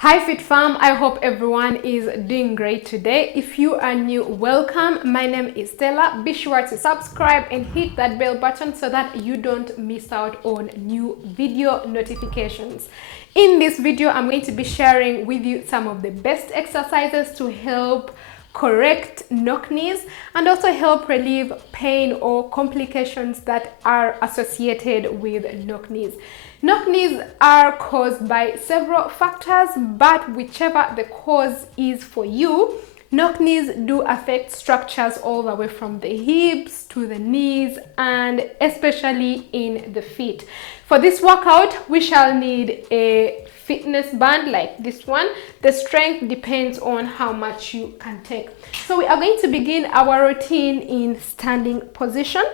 Hi Fit Fam, I hope everyone is doing great today. If you are new, welcome. My name is Stella. Be sure to subscribe and hit that bell button so that you don't miss out on new video notifications. In this video, I'm going to be sharing with you some of the best exercises to help correct knock knees and also help relieve pain or complications that are associated with knock knees. Knock knees are caused by several factors, but whichever the cause is for you, knock knees do affect structures all the way from the hips to the knees and especially in the feet. For this workout, we shall need a fitness band like this one. The strength depends on how much you can take. So we are going to begin our routine in standing position.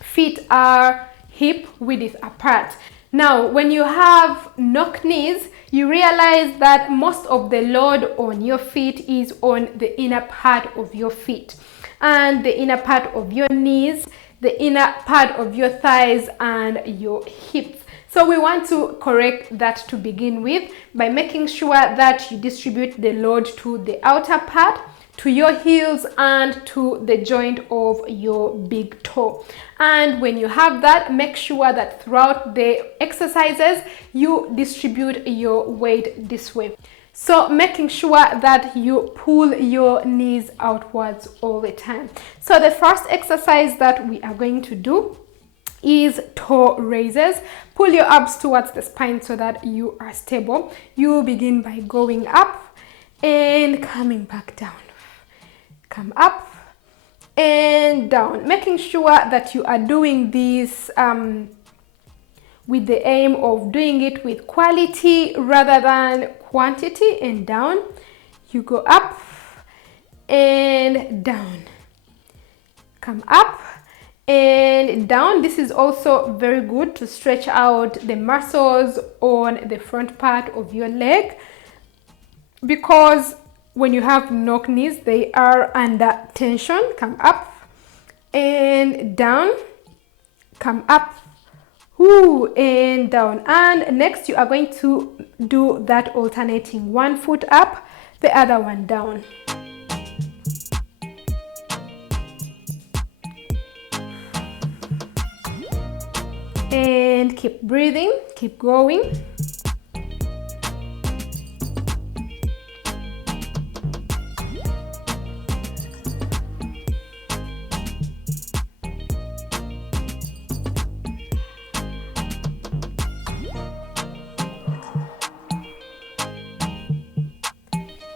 Feet are hip width apart. Now, when you have knock knees, you realize that most of the load on your feet is on the inner part of your feet and the inner part of your knees, the inner part of your thighs and your hips. So we want to correct that to begin with by making sure that you distribute the load to the outer part, to your heels and to the joint of your big toe. And when you have that, make sure that throughout the exercises you distribute your weight this way. So making sure that you pull your knees outwards all the time. So the first exercise that we are going to do is toe raises. Pull your abs towards the spine so that you are stable. You begin by going up and coming back down. Come up and down, making sure that you are doing this with the aim of doing it with quality rather than quantity. And down, you go up and down, come up and down. This is also very good to stretch out the muscles on the front part of your leg, because when you have knock knees, they are under tension. Come up and down, come up, and down. And next you are going to do that alternating, one foot up, the other one down. And keep breathing, keep going.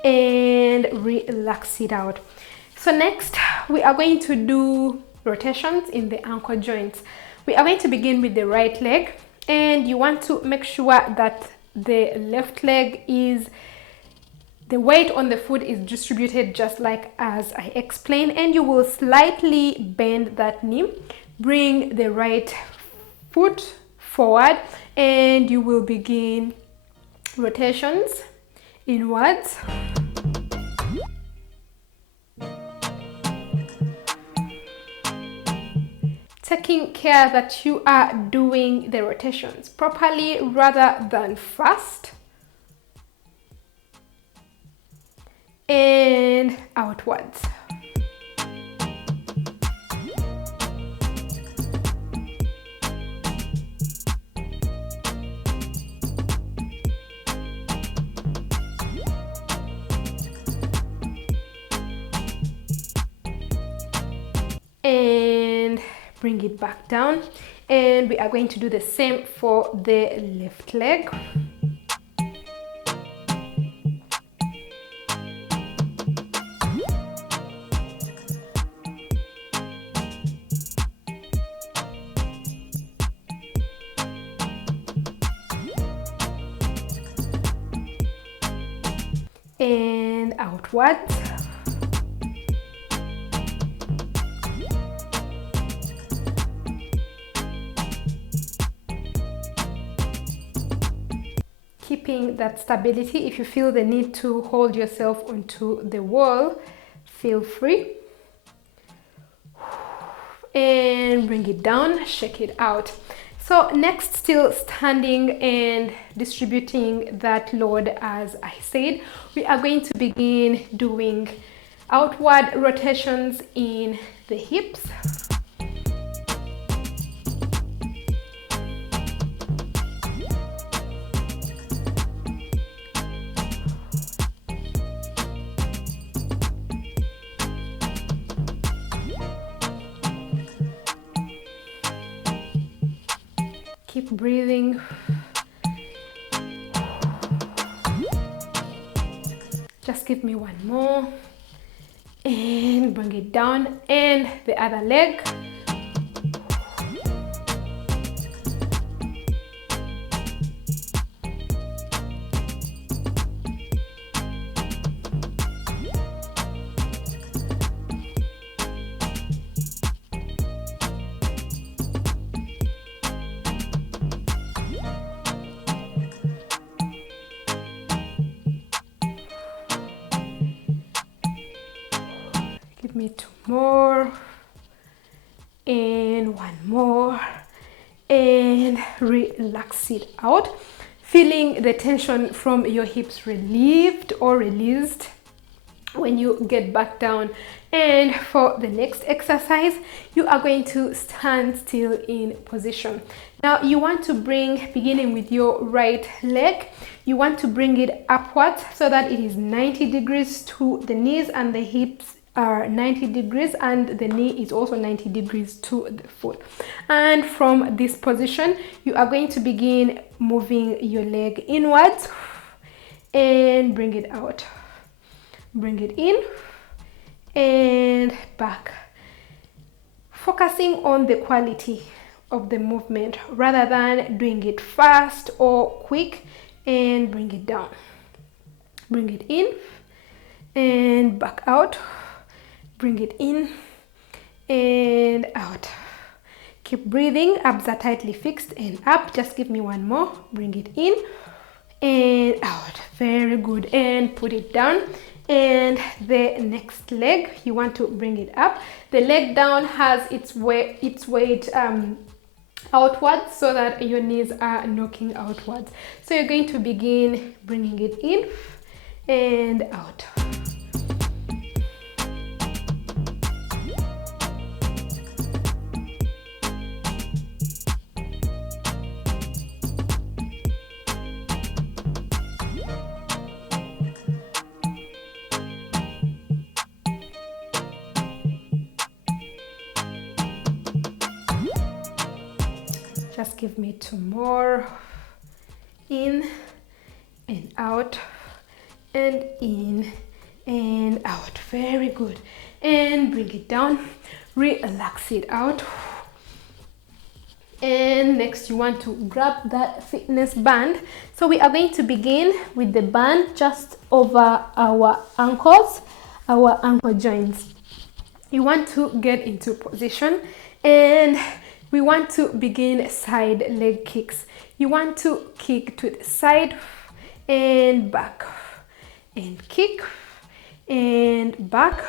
And relax it out. So next we are going to do rotations in the ankle joints. We are going to begin with the right leg, and you want to make sure that the left leg is, the weight on the foot is distributed just like as I explained, and you will slightly bend that knee. Bring the right foot forward and you will begin rotations inwards. Taking care that you are doing the rotations properly rather than fast. And outwards. And bring it back down, and we are going to do the same for the left leg. And outwards. Keeping that stability. If you feel the need to hold yourself onto the wall, feel free. And bring it down, shake it out. So next, still standing and distributing that load as I said, we are going to begin doing outward rotations in the hips. Keep breathing. Just give me one more. And bring it down. And the other leg. Give me two more, and one more, and relax it out, feeling the tension from your hips relieved or released when you get back down. And for the next exercise, you are going to stand still in position. Now you want to bring, beginning with your right leg, you want to bring it upwards so that it is 90 degrees to the knees, and the hips are 90 degrees, and the knee is also 90 degrees to the foot. And from this position, you are going to begin moving your leg inwards and bring it out. Bring it in and back, focusing on the quality of the movement rather than doing it fast or quick. And bring it down, bring it in and back out, bring it in and out. Keep breathing, abs are tightly fixed and up. Just give me one more. Bring it in and out. Very good. And put it down. And the next leg, you want to bring it up. The leg down has its weight outwards so that your knees are knocking outwards. So you're going to begin bringing it in and out. Just give me two more. In and out and in and out. Very good. And bring it down. Relax it out. And next you want to grab that fitness band. So we are going to begin with the band just over our ankles, our ankle joints. You want to get into position and we want to begin side leg kicks. You want to kick to the side and back and kick and back.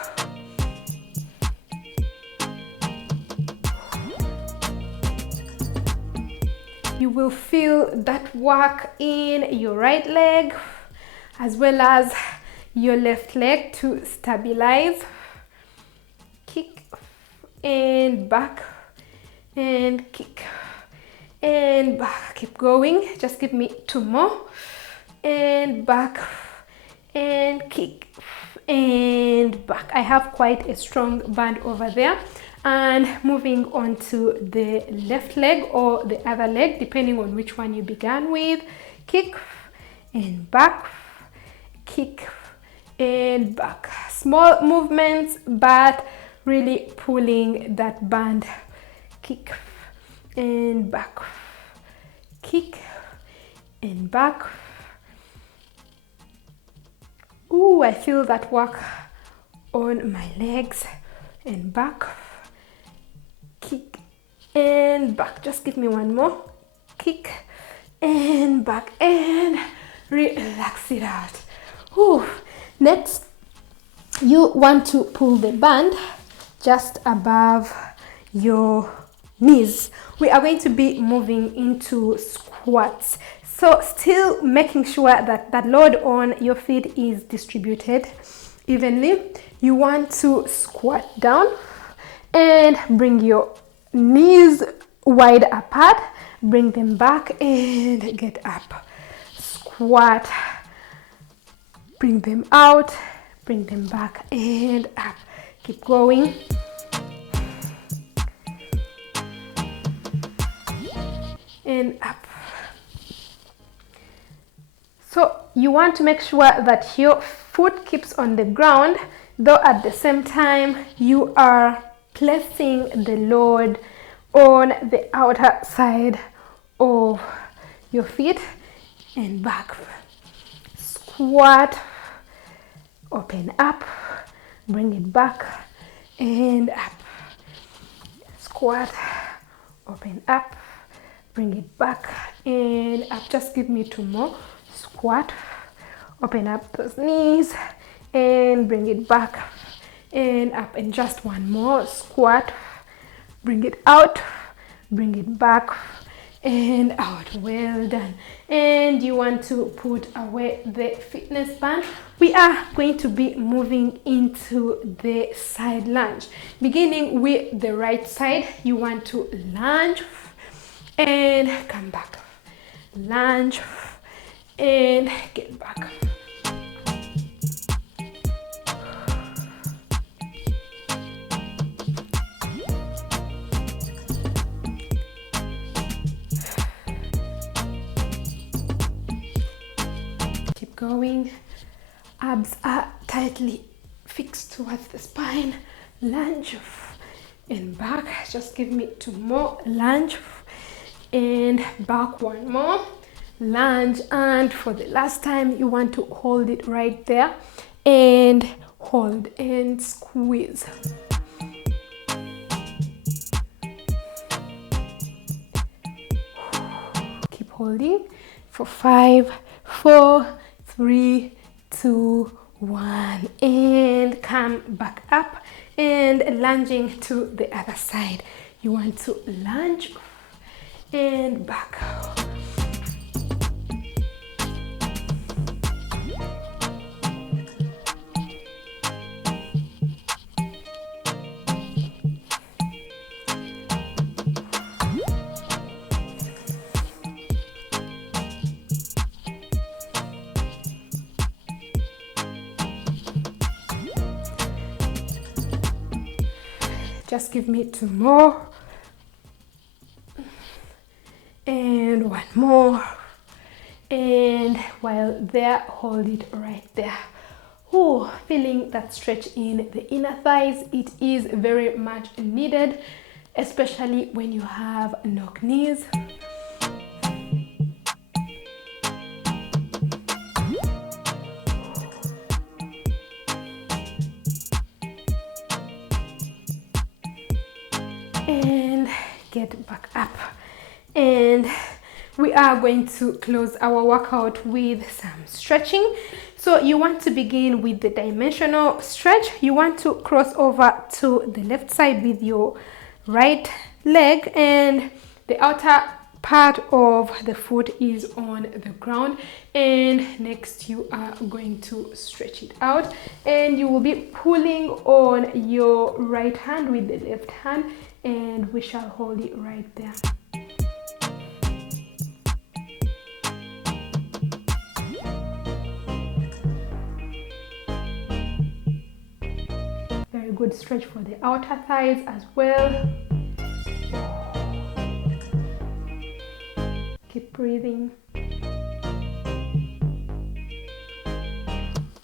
You will feel that work in your right leg as well as your left leg to stabilize. Kick and back and kick and back. Keep going. Just give me two more. And back and kick and back. I have quite a strong band over there. And moving on to the left leg or the other leg, depending on which one you began with. Kick and back, kick and back. Small movements, but really pulling that band. Kick and back, kick and back. Ooh, I feel that work on my legs and back. Kick and back. Just give me one more. Kick and back and relax it out. Ooh. Next, you want to pull the band just above your knees. We are going to be moving into squats. So still making sure that that load on your feet is distributed evenly. You want to squat down and bring your knees wide apart, bring them back and get up. Squat, bring them out, bring them back and up. Keep going. And up. So you want to make sure that your foot keeps on the ground, though at the same time you are placing the load on the outer side of your feet and back. Squat, open up, bring it back and up. Squat, open up, bring it back and up. Just give me 2 more. Squat, open up those knees and bring it back and up, and just 1 more. Squat, bring it out, bring it back and out. Well done. And you want to put away the fitness band. We are going to be moving into the side lunge. Beginning with the right side, you want to lunge and come back, lunge and get back. Keep going. Abs are tightly fixed towards the spine. Lunge and back. Just give me 2 more. Lunge and back, 1 more. Lunge, and for the last time you want to hold it right there and hold and squeeze. Keep holding for 5, 4, 3, 2, 1 and come back up and lunging to the other side. You want to lunge and back. Just give me 2 more and 1 more, and while there, hold it right there. Oh, feeling that stretch in the inner thighs. It is very much needed, especially when you have knock knees. And get back up, and we are going to close our workout with some stretching. So you want to begin with the dimensional stretch. You want to cross over to the left side with your right leg, and the outer part of the foot is on the ground, and next you are going to stretch it out, and you will be pulling on your right hand with the left hand, and we shall hold it right there. Very good stretch for the outer thighs as well. Keep breathing.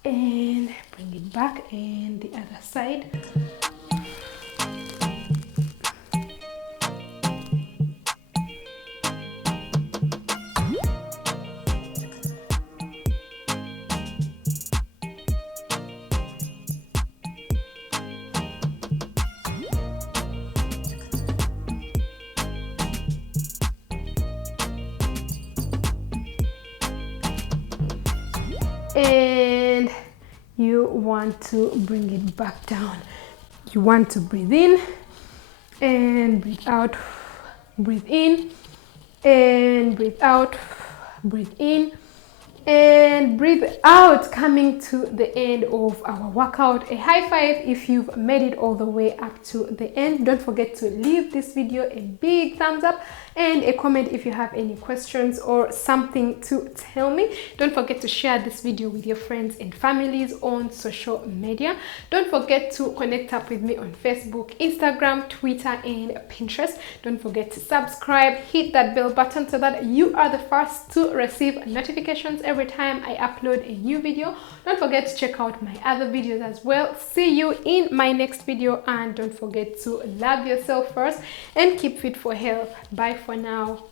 And bring it back, and the other side. And you want to bring it back down. You want to breathe in and breathe out. breathe in and breathe out, breathe in and breathe out. Coming to the end of our workout. A high five if you've made it all the way up to the end. Don't forget to leave this video a big thumbs up and a comment if you have any questions or something to tell me. Don't forget to share this video with your friends and families on social media. Don't forget to connect up with me on Facebook, Instagram, Twitter and Pinterest. Don't forget to subscribe, hit that bell button so that you are the first to receive notifications every time I upload a new video. Don't forget to check out my other videos as well. See you in my next video, and don't forget to love yourself first and keep fit for health. Bye for now.